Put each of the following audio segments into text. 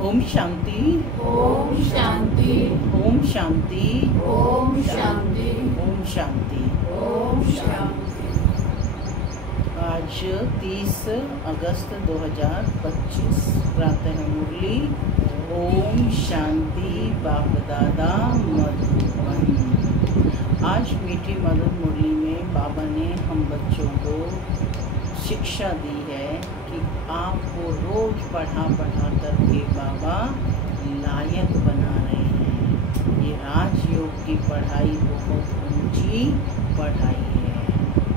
ओम शांति। ओम शांति। ओम शांति। ओम शांति। ओम शांति। ओम शांति। आज 30 अगस्त 2025 प्रातः मुरली। ओम शांति। बाप दादा मधुबन। आज मीठी मधुर मुरली में बाबा ने हम बच्चों को शिक्षा दी है कि आपको रोज पढ़ा करके बाबा लायक बना रहे हैं। ये राजयोग की पढ़ाई बहुत ऊंची पढ़ाई है।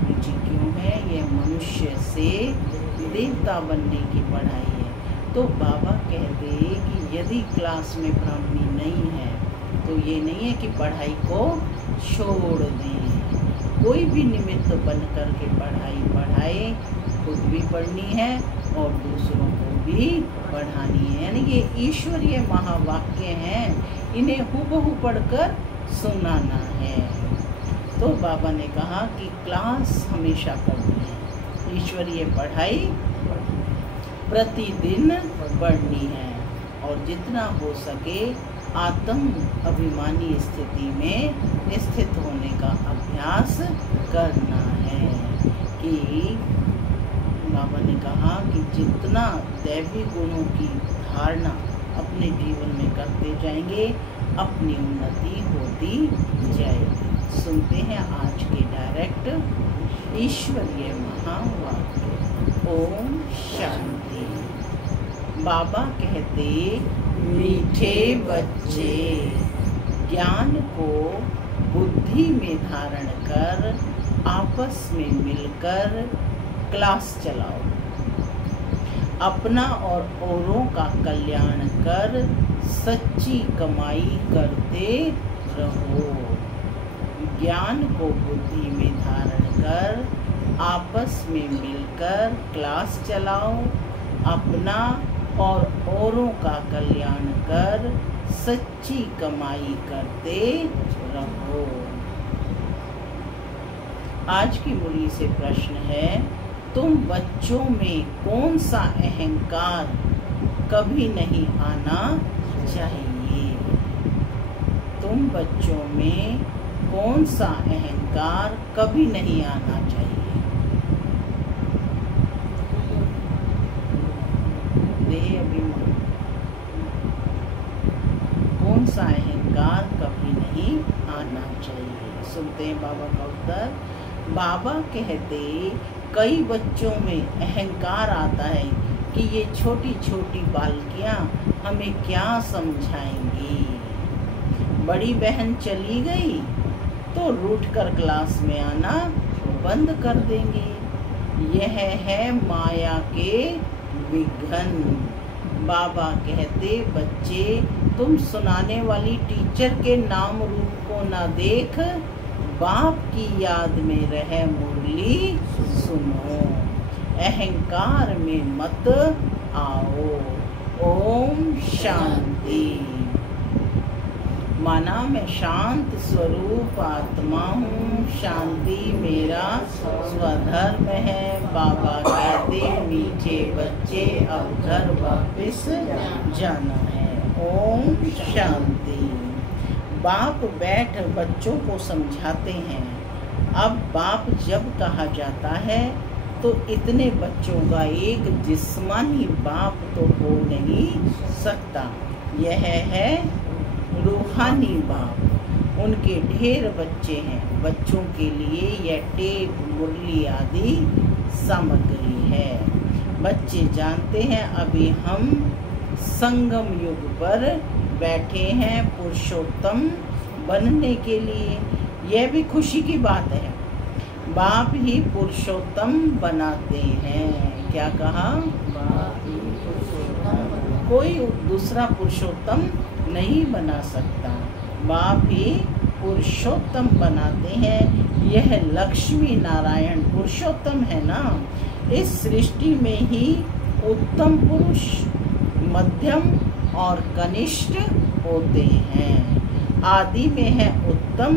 ऊंची क्यों है? यह मनुष्य से देवता बनने की पढ़ाई है। तो बाबा कहते कि यदि क्लास में ब्राह्मणी नहीं है तो ये नहीं है कि पढ़ाई को छोड़ दें। कोई भी निमित्त बन कर के पढ़ाई पढ़ाए, खुद भी पढ़नी है और दूसरों को भी पढ़ानी है। यानी ये ईश्वरीय महावाक्य हैं, इन्हें हूबहू पढ़कर सुनाना है। तो बाबा ने कहा कि क्लास हमेशा पढ़नी है, ईश्वरीय पढ़ाई प्रतिदिन पढ़नी है और जितना हो सके आत्म अभिमानी स्थिति में स्थित होने का अभ्यास करना है। कि बाबा ने कहा कि जितना दैवी गुणों की धारणा अपने जीवन में करते जाएंगे, अपनी उन्नति होती जाएगी। सुनते हैं आज के डायरेक्ट ईश्वरीय महावाक्य। ओम शांति। बाबा कहते, मीठे बच्चे, ज्ञान को बुद्धि में धारण कर आपस में मिलकर क्लास चलाओ। अपना और औरों का कल्याण कर सच्ची कमाई करते रहो। ज्ञान को बुद्धि में धारण कर आपस में मिलकर क्लास चलाओ। अपना और औरों का कल्याण कर सच्ची कमाई करते रहो। आज की मुरली से प्रश्न है, तुम बच्चों में कौन सा अहंकार कभी नहीं आना चाहिए? तुम बच्चों में कौन सा अहंकार कभी नहीं आना चाहिए? देह अभिमान। कौन सा अहंकार कभी नहीं आना चाहिए? सुनते हैं बाबा का उत्तर। बाबा कहते, कई बच्चों में अहंकार आता है कि ये छोटी छोटी बालकियां हमें क्या समझाएंगी। बड़ी बहन चली गई तो रूठ कर क्लास में आना बंद कर देंगे। यह है माया के विघ्न। बाबा कहते, बच्चे तुम सुनाने वाली टीचर के नाम रूप को न देख, बाप की याद में रह मुरली सुनो। अहंकार में मत आओ। ओम शांति। माना मैं शांत स्वरूप आत्मा हूँ, शांति मेरा स्वधर्म है। बाबा कहते, मीठे बच्चे अब घर वापस जाना है। ओम शांति। बाप बैठ बच्चों को समझाते हैं। अब बाप जब कहा जाता है तो इतने बच्चों का एक जिस्मानी बाप तो हो नहीं सकता। यह है रूहानी बाप। उनके ढेर बच्चे हैं। बच्चों के लिए यह टेप, मुरली आदि सामग्री है। बच्चे जानते हैं अभी हम संगम युग पर बैठे हैं पुरुषोत्तम बनने के लिए। यह भी खुशी की बात है। बाप ही पुरुषोत्तम बनाते हैं। क्या कहा? कोई दूसरा पुरुषोत्तम नहीं बना सकता। बाप ही पुरुषोत्तम बनाते हैं। यह लक्ष्मी नारायण पुरुषोत्तम है ना। इस सृष्टि में ही उत्तम पुरुष, मध्यम और कनिष्ठ होते हैं। आदि में है उत्तम,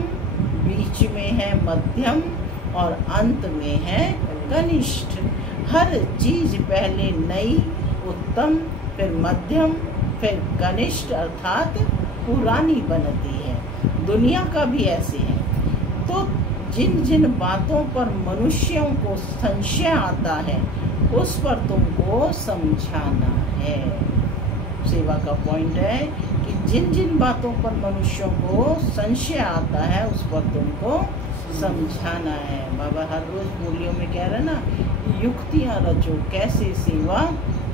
बीच में है मध्यम और अंत में है कनिष्ठ। हर चीज पहले नई, उत्तम, फिर मध्यम फिर कनिष्ठ अर्थात पुरानी बनती है। दुनिया का भी ऐसे है। तो जिन जिन बातों पर मनुष्यों को संशय आता है उस पर तुमको समझाना है। सेवा का पॉइंट है कि जिन जिन बातों पर मनुष्यों को संशय आता है उस पर तुमको समझाना है। बाबा हर रोज मूल्यों में कह रहे ना, युक्तियाँ रचो कैसे सेवा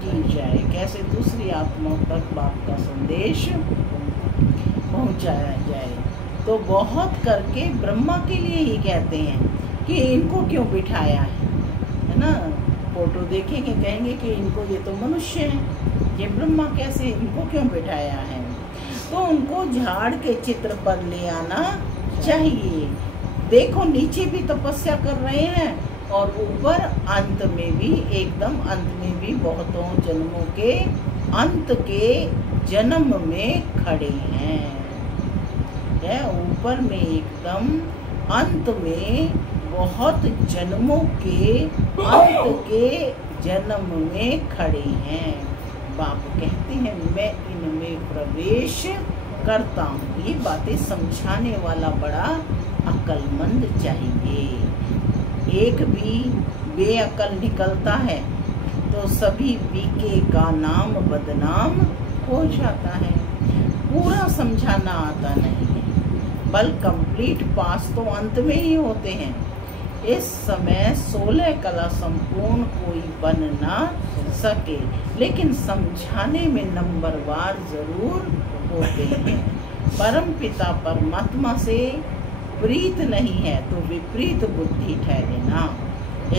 की जाए, कैसे दूसरी आत्माओं तक बाप का संदेश पहुंचाया जाए। तो बहुत करके ब्रह्मा के लिए ही कहते हैं कि इनको क्यों बिठाया है ना। फोटो देखेंगे कहेंगे कि इनको, ये तो मनुष्य हैं, ये ब्रह्मा कैसे, इनको क्यों बिठाया है। तो उनको झाड़ के चित्र पर ले आना चाहिए। देखो नीचे भी तपस्या कर रहे हैं और ऊपर अंत में भी, एकदम अंत में भी बहुतों जन्मों के अंत के जन्म में खड़े हैं। ऊपर में एकदम अंत में बहुत जन्मों के अंत के जन्म में खड़े हैं। बाप कहते हैं मैं इनमें प्रवेश करता हूँ। ये बातें समझाने वाला बड़ा अक्लमंद चाहिए। एक भी बेअकल निकलता है तो सभी बीके का नाम बदनाम हो जाता है। पूरा समझाना आता नहीं है, बल कंप्लीट पास तो अंत में ही होते हैं। इस समय 16 कला संपूर्ण कोई बन ना सके, लेकिन समझाने में नंबरवार जरूर होते हैं। परम पिता परमात्मा से प्रीत नहीं है तो विपरीत बुद्धि ठहरे ना।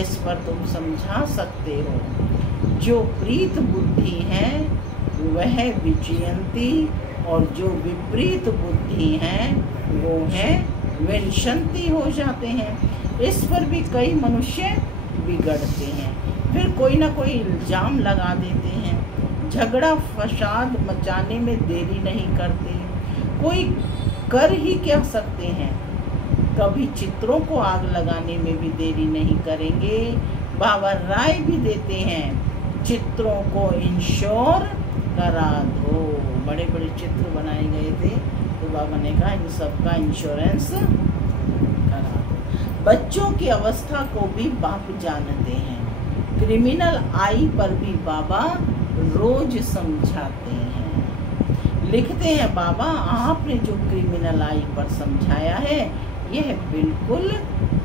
इस पर तुम समझा सकते हो। जो प्रीत बुद्धि है वह विजयंती और जो विपरीत बुद्धि है वो है विनशंती हो जाते हैं। इस पर भी कई मनुष्य बिगड़ते हैं, फिर कोई ना कोई इल्जाम लगा देते हैं। झगड़ा फसाद मचाने में देरी नहीं करते। कोई कर ही क्या सकते हैं, कभी चित्रों को आग लगाने में भी देरी नहीं करेंगे। बाबा राय भी देते हैं चित्रों को इंश्योर करा दो। बड़े बड़े चित्र बनाए गए थे तो बाबा ने कहा इन सब का इंश्योरेंस करा दो। बच्चों की अवस्था को भी बाप जानते हैं। क्रिमिनल आई पर भी बाबा रोज समझाते हैं। लिखते हैं बाबा आपने जो क्रिमिनल आई पर समझाया है यह बिल्कुल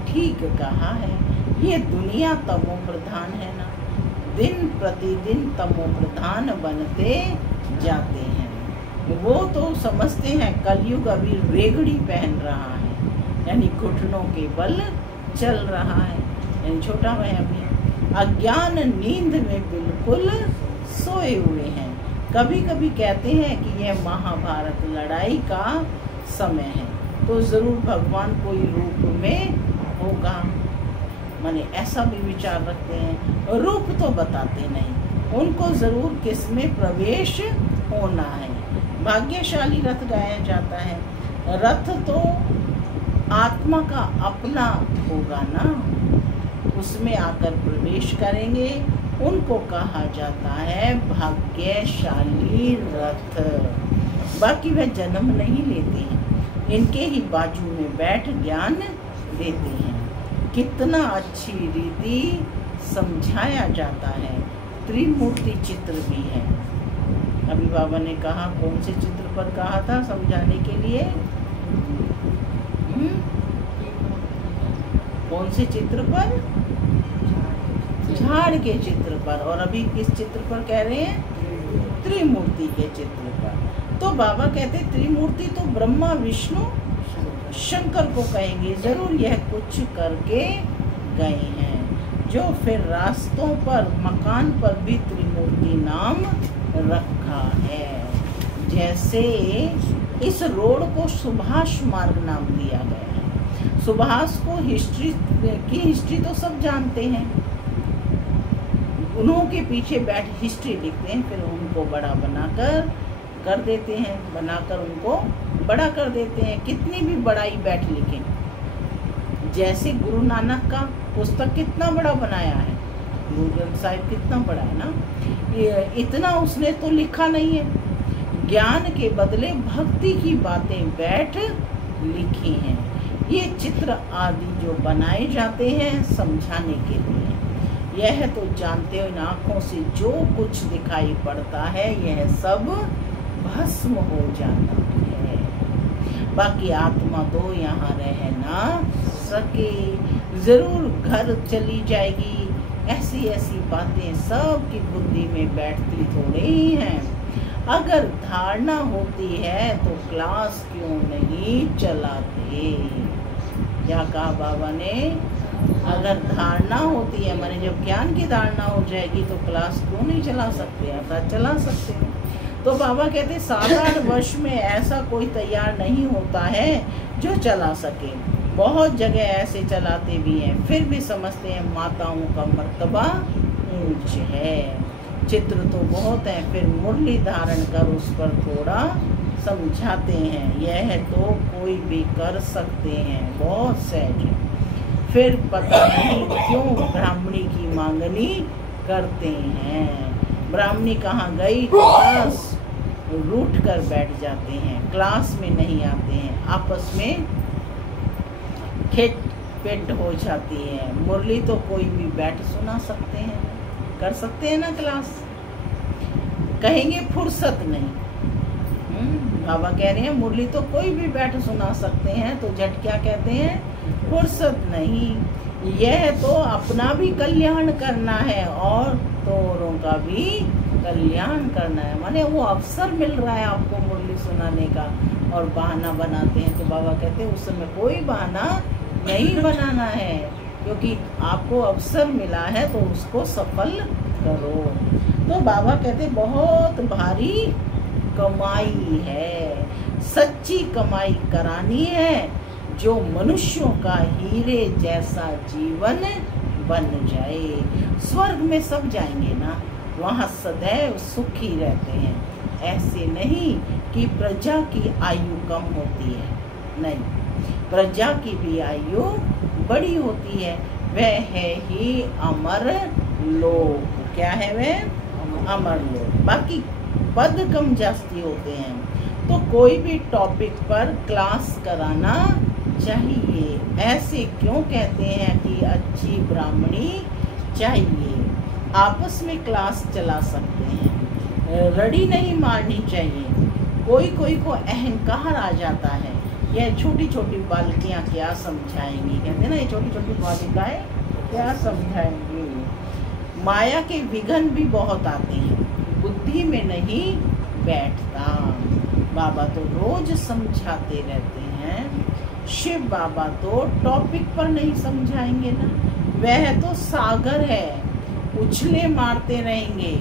ठीक कहा है। ये दुनिया तमो प्रधान है ना, दिन प्रतिदिन तमो प्रधान बनते जाते हैं। वो तो समझते हैं कलयुग अभी रेगड़ी पहन रहा है, यानी घुटनों के बल चल रहा है, यानी छोटा मैं अभी अज्ञान नींद में बिल्कुल सोए हुए हैं। कभी कभी कहते हैं कि यह महाभारत लड़ाई का समय है, तो जरूर भगवान कोई रूप में होगा। माने ऐसा भी विचार रखते हैं। रूप तो बताते नहीं, उनको जरूर किसमें प्रवेश होना है। भाग्यशाली रथ गाया जाता है। रथ तो आत्मा का अपना होगा ना, उसमें आकर प्रवेश करेंगे, उनको कहा जाता है भाग्यशाली रथ। बाकी वह जन्म नहीं लेते हैं, इनके ही बाजू में बैठ ज्ञान देते हैं। कितना अच्छी रीति समझाया जाता है। त्रिमूर्ति चित्र भी है। अभी बाबा ने कहा कौन से चित्र पर कहा था समझाने के लिए? कौन से चित्र पर? झाड़ के चित्र पर। और अभी किस चित्र पर कह रहे हैं? त्रिमूर्ति के चित्र पर। तो बाबा कहते त्रिमूर्ति तो ब्रह्मा विष्णु शंकर को कहेंगे, जरूर यह कुछ करके गए हैं। जो फिर रास्तों पर मकान पर भी त्रिमूर्ति नाम रखा है। जैसे इस रोड को सुभाष मार्ग नाम दिया गया है। सुभाष को हिस्ट्री तो सब जानते हैं। उन्हों के पीछे बैठ हिस्ट्री लिखते हैं, फिर उनको बड़ा बनाकर कर देते हैं, बनाकर उनको बड़ा कर देते हैं। कितनी भी बड़ाई बैठ लिखें। जैसे गुरु नानक का पुस्तक कितना बड़ा बनाया है, गुरु ग्रंथ साहिब कितना बड़ा है ना, ये इतना उसने तो लिखा नहीं है। ज्ञान के बदले भक्ति की बातें बैठ लिखी हैं। ये चित्र आदि जो बनाए जाते हैं समझाने के लिए, यह तो जानते हो इन आँखों से जो कुछ दिखाई पड़ता है यह सब भस्म हो जाता है, बाकी आत्मा तो यहाँ रह ना सके, जरूर घर चली जाएगी। ऐसी ऐसी बातें सबकी बुद्धि में बैठती थोड़े ही हैं। अगर धारणा होती है तो क्लास क्यों नहीं चलाते? क्या कहा बाबा ने? अगर धारणा होती है, माने जब ज्ञान की धारणा हो जाएगी तो क्लास क्यों नहीं चला सकते? अर्थात चला सकते हैं। तो बाबा कहते 7-8 वर्ष में ऐसा कोई तैयार नहीं होता है जो चला सके। बहुत जगह ऐसे चलाते भी हैं, फिर भी समझते हैं माताओं का मर्तबा ऊंच है। चित्र तो बहुत है, फिर मुरली धारण कर उस पर थोड़ा समझाते हैं। यह तो कोई भी कर सकते हैं, बहुत सहज है। फिर पता नहीं क्यों ब्राह्मणी की मांगनी करते हैं। ब्राह्मणी कहाँ गई तो बस रूठ कर बैठ जाते हैं, क्लास में नहीं आते हैं, आपस में खिट पिट हो जाती है। मुरली तो कोई भी बैठ सुना सकते हैं, कर सकते हैं ना क्लास। कहेंगे फुर्सत नहीं। बाबा कह रहे हैं मुरली तो कोई भी बैठ सुना सकते हैं, तो झट क्या कहते हैं? फुर्सत नहीं। यह तो अपना भी कल्याण करना है और औरों का भी कल्याण करना है। माने वो अवसर मिल रहा है आपको मुरली सुनाने का और बहाना बनाते हैं। तो बाबा कहते हैं उस समय कोई बहाना नहीं बनाना है, क्योंकि आपको अवसर मिला है तो उसको सफल करो। तो बाबा कहते बहुत भारी कमाई है, सच्ची कमाई करानी है, जो मनुष्यों का हीरे जैसा जीवन बन जाए। स्वर्ग में सब जाएंगे ना, वहाँ सदैव सुखी रहते हैं। ऐसे नहीं कि प्रजा की आयु कम होती है, नहीं, प्रजा की भी आयु बड़ी होती है। वह है ही अमर लोक। क्या है वह? अमर लोक। बाकी पद कम जास्ती होते हैं। तो कोई भी टॉपिक पर क्लास कराना चाहिए। ऐसे क्यों कहते हैं कि अच्छी ब्राह्मणी चाहिए? आपस में क्लास चला सकते हैं, रड़ी नहीं मारनी चाहिए। कोई कोई को अहंकार आ जाता है, यह छोटी छोटी बालिकाएं क्या समझाएंगी, कहते हैं ना, ये छोटी छोटी बालिकाएं क्या समझाएंगी। माया के विघ्न भी बहुत आते हैं, बुद्धि में नहीं बैठता। बाबा तो रोज समझाते रहते हैं। शिव बाबा तो टॉपिक पर नहीं समझाएंगे ना, वह तो सागर है, उछले मारते रहेंगे।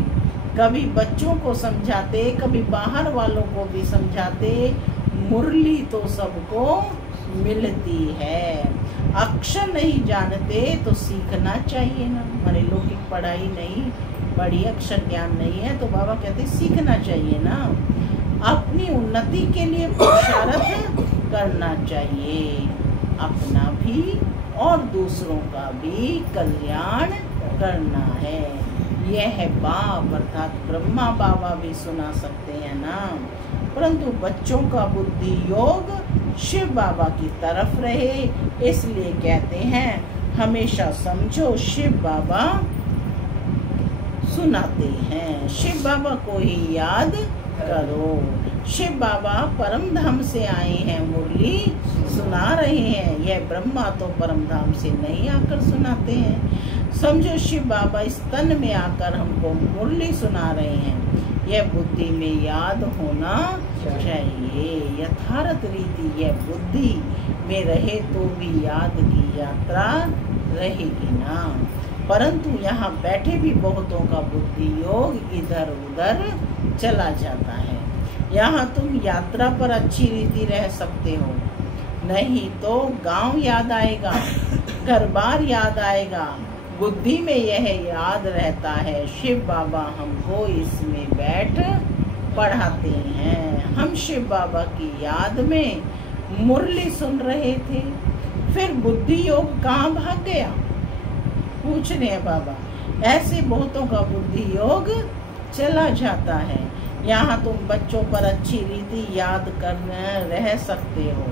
कभी बच्चों को समझाते, कभी बाहर वालों को भी समझाते। मुरली तो सबको मिलती है। अक्षर नहीं जानते तो सीखना चाहिए ना, हमारे लौकिक पढ़ाई नहीं पढ़ी, अक्षर ज्ञान नहीं है, तो बाबा कहते सीखना चाहिए ना। अपनी उन्नति के लिए पुरुषार्थ करना चाहिए, अपना भी और दूसरों का भी कल्याण करना है। यह है बाप अर्थात ब्रह्मा बाबा भी सुना सकते हैं ना, परंतु बच्चों का बुद्धि योग शिव बाबा की तरफ रहे, इसलिए कहते हैं हमेशा समझो शिव बाबा सुनाते हैं, शिव बाबा को ही याद करो। शिव बाबा परम धाम से आए हैं, मुरली सुना रहे हैं। यह ब्रह्मा तो परम धाम से नहीं आकर सुनाते हैं। समझो शिव बाबा इस तन में आकर हमको मुरली सुना रहे हैं, यह बुद्धि में याद होना चाहिए। यथार्थ रीति यह बुद्धि में रहे तो भी याद की यात्रा रहेगी ना, परंतु यहाँ बैठे भी बहुतों का बुद्धि योग इधर उधर चला जाता है। यहाँ तुम यात्रा पर अच्छी रीति रह सकते हो, नहीं तो गांव याद आएगा, घर बार याद आएगा, बुद्धि में यह याद रहता है शिव बाबा हमको इसमें बैठ पढ़ाते हैं। हम शिव बाबा की याद में मुरली सुन रहे थे, फिर बुद्धि योग कहाँ भाग गया, पूछ रहे हैं बाबा। ऐसे बहुतों का बुद्धि योग चला जाता है। यहाँ तुम बच्चों पर अच्छी रीति याद कर रह सकते हो।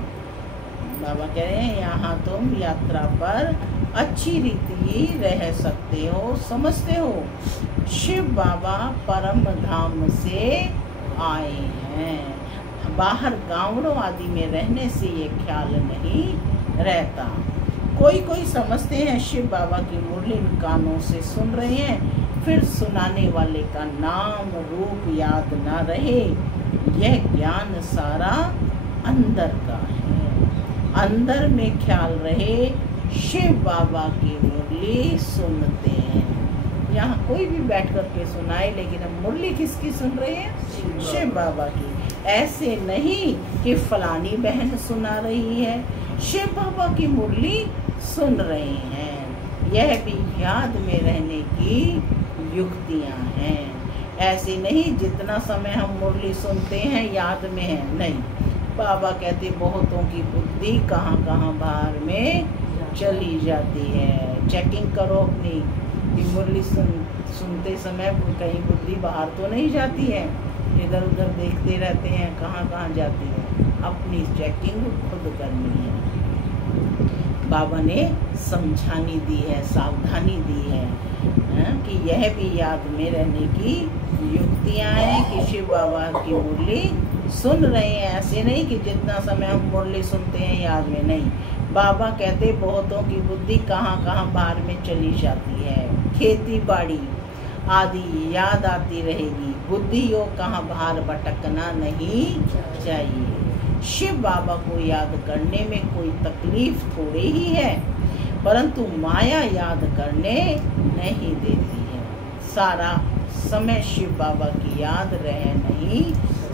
बाबा कह रहे हैं यहाँ तुम यात्रा पर अच्छी रीति रह सकते हो। समझते हो, शिव बाबा परम धाम से आए हैं। बाहर गांवों आदि में रहने से ये ख्याल नहीं रहता। कोई कोई समझते हैं शिव बाबा की मुरली कानों से सुन रहे हैं, फिर सुनाने वाले का नाम रूप याद ना रहे। यह ज्ञान सारा अंदर का है। अंदर में ख्याल रहे शिव बाबा की मुरली सुनते हैं। यहाँ कोई भी बैठ कर के सुनाए, लेकिन हम मुरली किसकी सुन रहे हैं? शिव बाबा की। ऐसे नहीं कि फलानी बहन सुना रही है, शिव बाबा की मुरली सुन रहे हैं। यह भी याद में रहने की युक्तियाँ हैं। ऐसे नहीं जितना समय हम मुरली सुनते हैं याद में है, नहीं। बाबा कहते बहुतों की बुद्धि कहाँ कहाँ बाहर में चली जाती है। चेकिंग करो अपनी, मुरली सुनते समय कहीं बुद्धि बाहर तो नहीं जाती है, इधर उधर देखते रहते हैं, कहाँ कहाँ जाती है। अपनी चेकिंग खुद करनी है। बाबा ने समझानी दी है, सावधानी दी है कि यह भी याद में रहने की युक्तियाँ हैं कि शिव बाबा की मुरली सुन रहे हैं। ऐसे नहीं कि जितना समय हम मुरली सुनते हैं याद में, नहीं। बाबा कहते बहुतों की बुद्धि कहाँ कहाँ बाहर में चली जाती है। खेती बाड़ी आदि याद आती रहेगी, बुद्धि योग कहाँ बाहर भटकना नहीं चाहिए। शिव बाबा को याद करने में कोई तकलीफ थोड़ी ही है, परंतु माया याद करने नहीं देती है। सारा समय शिव बाबा की याद रह नहीं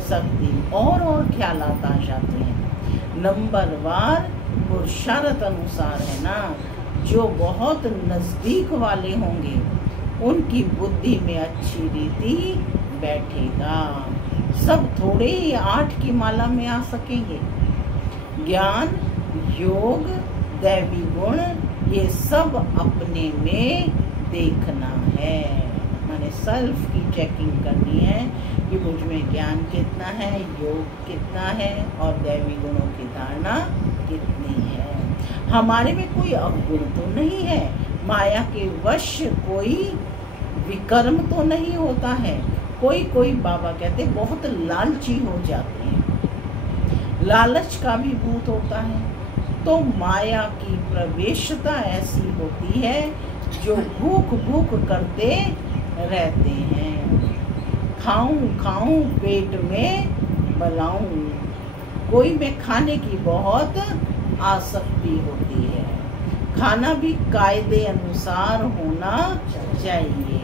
सकती, और ख्यालात आ जाते हैं। नंबर वार पुरुषार्थ अनुसार है ना। जो बहुत नजदीक वाले होंगे उनकी बुद्धि में अच्छी रीति बैठेगा। सब थोड़े ही 8 की माला में आ सकेंगे। ज्ञान, योग, दैवी गुण ये सब अपने में देखना है। मैंने सेल्फ की चेकिंग करनी है कि मुझ में ज्ञान कितना है, योग कितना है और दैवी गुणों की धारणा कितनी है। हमारे में कोई अवगुण तो नहीं है, माया के वश कोई विकर्म तो नहीं होता है। कोई कोई बाबा कहते बहुत लालची हो जाते हैं, लालच का भी भूत होता है। तो माया की प्रवेशता ऐसी होती है जो भूख भूख करते रहते हैं। खाऊं खाऊं पेट में बलाऊं। कोई में खाने की बहुत आसक्ति होती है। खाना भी कायदे अनुसार होना चाहिए।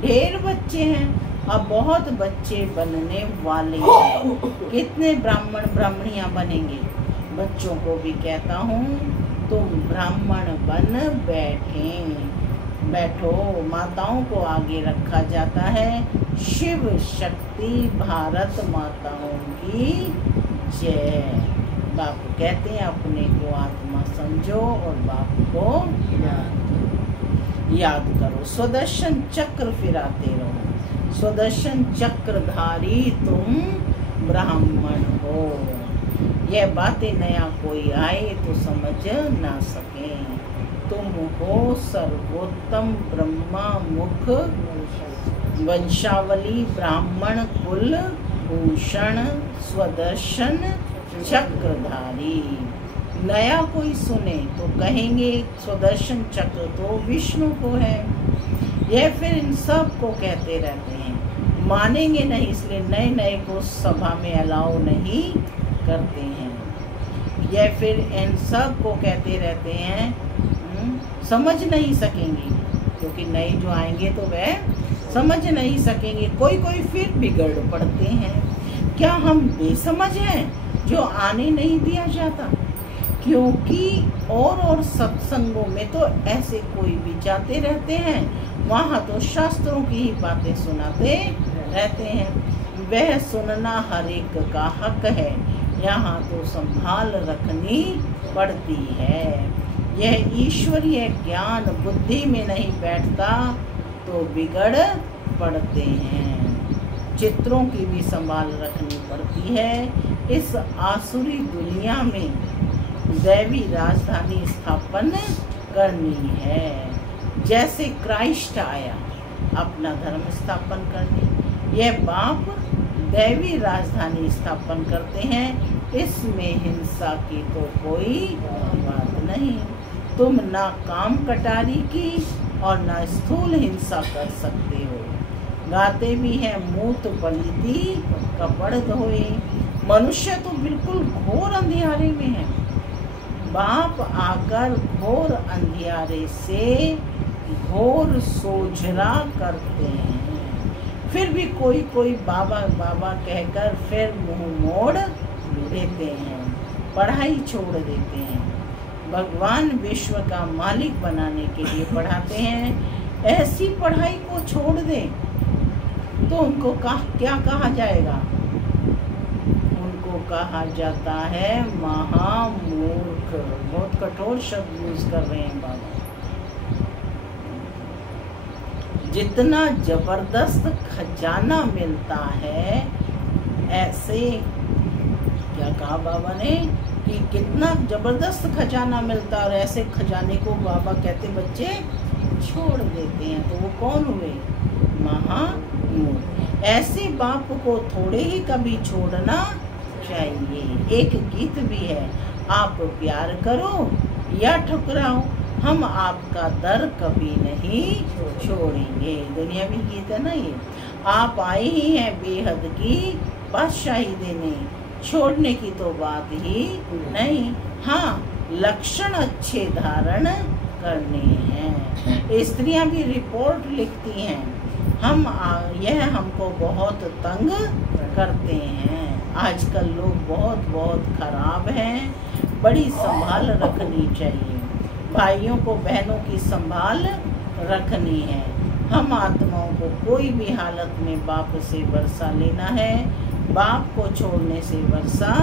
ढेर बच्चे हैं, अब बहुत बच्चे बनने वाले हैं। कितने ब्राह्मण ब्राह्मणियां बनेंगे? बच्चों को भी कहता हूँ तुम ब्राह्मण बन बैठो। माताओं को आगे रखा जाता है। शिव शक्ति भारत माताओं की जय। बाप कहते हैं अपने को आत्मा समझो और बाप को याद करो। स्वदर्शन चक्र फिराते रहो। स्वदर्शन चक्रधारी तुम ब्राह्मण हो। यह बातें नया कोई आए तो समझ ना सके। तुम हो सर्वोत्तम ब्रह्मा मुख वंशावली ब्राह्मण कुल भूषण स्वदर्शन चक्रधारी। नया कोई सुने तो कहेंगे स्वदर्शन चक्र तो विष्णु को है। यह फिर इन सब को कहते रहते हैं, मानेंगे नहीं, इसलिए नए नए को सभा में अलाउ नहीं करते हैं। यह फिर इन सब को कहते रहते हैं, समझ नहीं सकेंगे, क्योंकि नए जो आएंगे तो वह समझ नहीं सकेंगे। कोई कोई फिर बिगड़ पड़ते हैं। क्या हम बेसमझ हैं जो आने नहीं दिया जाता? क्योंकि और सत्संगों में तो ऐसे कोई भी जाते रहते हैं, वहाँ तो शास्त्रों की ही बातें सुनाते रहते हैं। वह सुनना हर एक का हक है, यहाँ तो संभाल रखनी पड़ती है। यह ईश्वरीय ज्ञान बुद्धि में नहीं बैठता तो बिगड़ पड़ते हैं। चित्रों की भी संभाल रखनी पड़ती है। इस आसुरी दुनिया में दैवी राजधानी स्थापन करनी है। जैसे क्राइस्ट आया अपना धर्म स्थापन करने, यह बाप दैवी राजधानी स्थापन करते हैं। इसमें हिंसा की तो कोई बात नहीं। तुम ना काम कटारी की और ना स्थूल हिंसा कर सकते हो। गाते भी हैं मूत पलीती कपड़ धोए। मनुष्य तो बिल्कुल घोर अंधियारे में है। बाप आकर घोर अंधियारे से घोर सोझरा करते हैं। फिर भी कोई कोई बाबा बाबा कहकर फिर मुंह मोड़ देते हैं, पढ़ाई छोड़ देते हैं। भगवान विश्व का मालिक बनाने के लिए पढ़ाते हैं। ऐसी पढ़ाई को छोड़ दें तो उनको क्या कहा जाएगा? उनको कहा जाता है महामूर्ख। बहुत कठोर शब्द यूज कर रहे हैं बाबा। जितना जबरदस्त खजाना मिलता है, ऐसे क्या कहा बाबा ने कि कितना जबरदस्त खजाना मिलता है, और ऐसे खजाने को बाबा कहते बच्चे छोड़ देते हैं। तो वो कौन हुए? महामूर्ख। ऐसे बाप को थोड़े ही कभी छोड़ना चाहिए। एक गीत भी है, आप प्यार करो या ठुकराओ, हम आपका दर कभी नहीं छोड़ेंगे। दुनियावी गीत है ना ये। आप आए ही हैं बेहद की बादशाही देने, छोड़ने की तो बात ही नहीं। हाँ, लक्षण अच्छे धारण करने हैं। स्त्रियां भी रिपोर्ट लिखती हैं, यह हमको बहुत तंग करते हैं। आजकल लोग बहुत खराब हैं। बड़ी संभाल रखनी चाहिए। भाइयों को बहनों की संभाल रखनी है। हम आत्माओं को कोई भी हालत में बाप से वर्षा लेना है। बाप को छोड़ने से वर्षा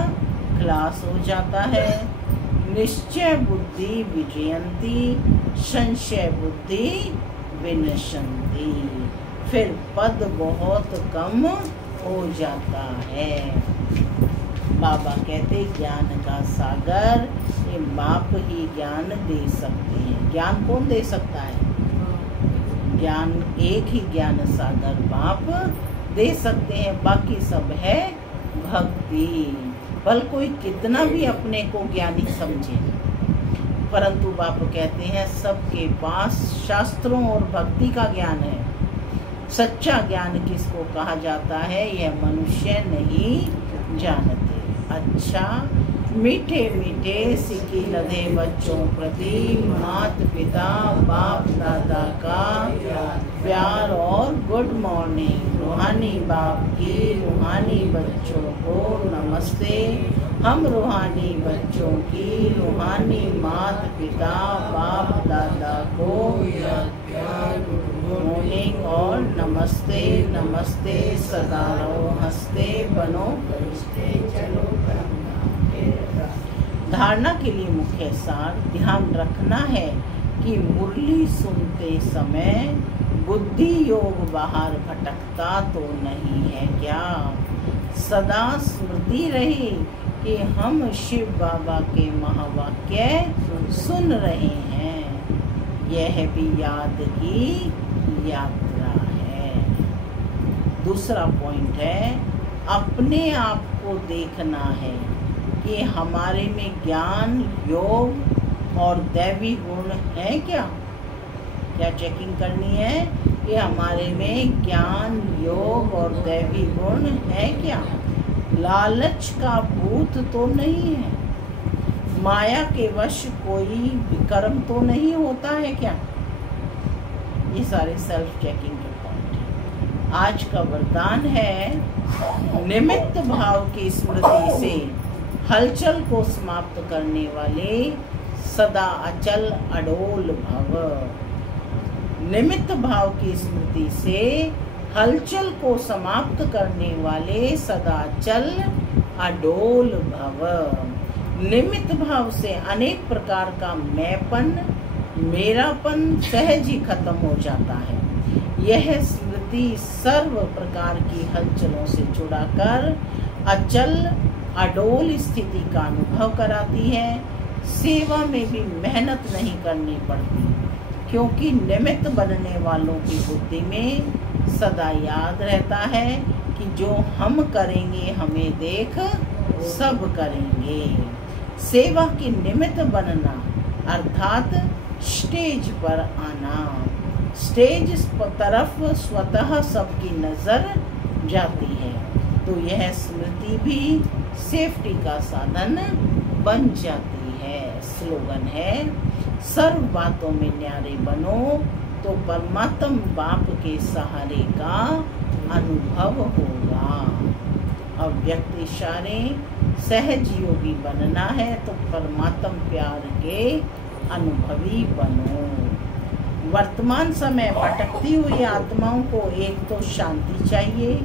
खलास हो जाता है। निश्चय बुद्धि विजयंती, संशय बुद्धि विनशंती। फिर पद बहुत कम हो जाता है। बाबा कहते ज्ञान का सागर ये बाप ही ज्ञान दे सकते हैं। ज्ञान कौन दे सकता है? ज्ञान एक ही ज्ञान सागर बाप दे सकते हैं। बाकी सब है भक्ति। भल कोई कितना भी अपने को ज्ञानी समझे, परंतु बाप कहते हैं सबके पास शास्त्रों और भक्ति का ज्ञान है। सच्चा ज्ञान किसको कहा जाता है यह मनुष्य नहीं जानते। अच्छा, मीठे मीठे सिक्की लदे बच्चों प्रति मात पिता बाप दादा का प्यार और गुड मॉर्निंग। रूहानी बाप की रूहानी बच्चों को नमस्ते। हम रूहानी बच्चों की रूहानी मात पिता बाप दादा को मॉर्निंग और नमस्ते नमस्ते। सदा रहो हंसते, बनो फरिश्ते, चलो धारणा के लिए मुख्य सार ध्यान रखना है कि मुरली सुनते समय बुद्धि योग बाहर भटकता तो नहीं है क्या? सदा स्मृति रहे कि हम शिव बाबा के महावाक्य सुन रहे हैं। यह भी याद की यात्रा है। दूसरा पॉइंट है, अपने आप को देखना है कि हमारे में ज्ञान योग और दैवी गुण है क्या? क्या चेकिंग करनी है कि हमारे में ज्ञान योग और दैवी गुण है क्या? लालच का भूत तो नहीं है? माया के वश कोई विकर्म तो नहीं होता है क्या? ये सारे सेल्फ चेकिंग के पॉइंट हैं। आज का वरदान है निमित्त भाव की स्मृति से हलचल को समाप्त करने वाले सदा अचल अडोल भव। निमित्त भाव की स्मृति से हलचल को समाप्त करने वाले सदा अचल अडोल भव। निमित्त भाव से अनेक प्रकार का मैंपन मेरापन सहज ही खत्म हो जाता है। यह स्मृति स्मृति सर्व प्रकार की हलचलों से छुड़ाकर अचल अडोल स्थिति का अनुभव कराती है। सेवा में भी मेहनत नहीं करनी पड़ती, क्योंकि निमित्त बनने वालों की बुद्धि में सदा याद रहता है कि जो हम करेंगे हमें देख सब करेंगे। सेवा की निमित्त बनना अर्थात स्टेज पर आना। स्टेज तरफ स्वतः सबकी नजर जाती है, तो यह स्मृति भी सेफ्टी का साधन बन जाती है। स्लोगन है, सर्व बातों में न्यारे बनो तो परमात्म बाप के सहारे का अनुभव होगा। अव्यक्त इशारे सहज योगी बनना है तो परमात्म प्यार के अनुभवी बनो। वर्तमान समय भटकती हुई आत्माओं को एक तो शांति चाहिए,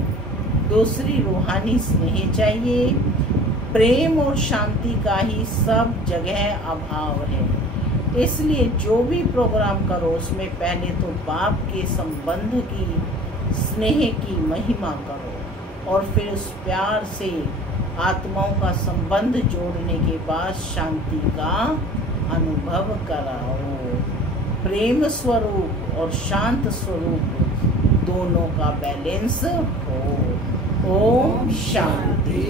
दूसरी रूहानी स्नेह चाहिए। प्रेम और शांति का ही सब जगह अभाव है। इसलिए जो भी प्रोग्राम करो उसमें पहले तो बाप के संबंध की, स्नेह की महिमा करो और फिर उस प्यार से आत्माओं का संबंध जोड़ने के बाद शांति का अनुभव कराओ। प्रेम स्वरूप और शांत स्वरूप दोनों का बैलेंस हो। ओम शांति।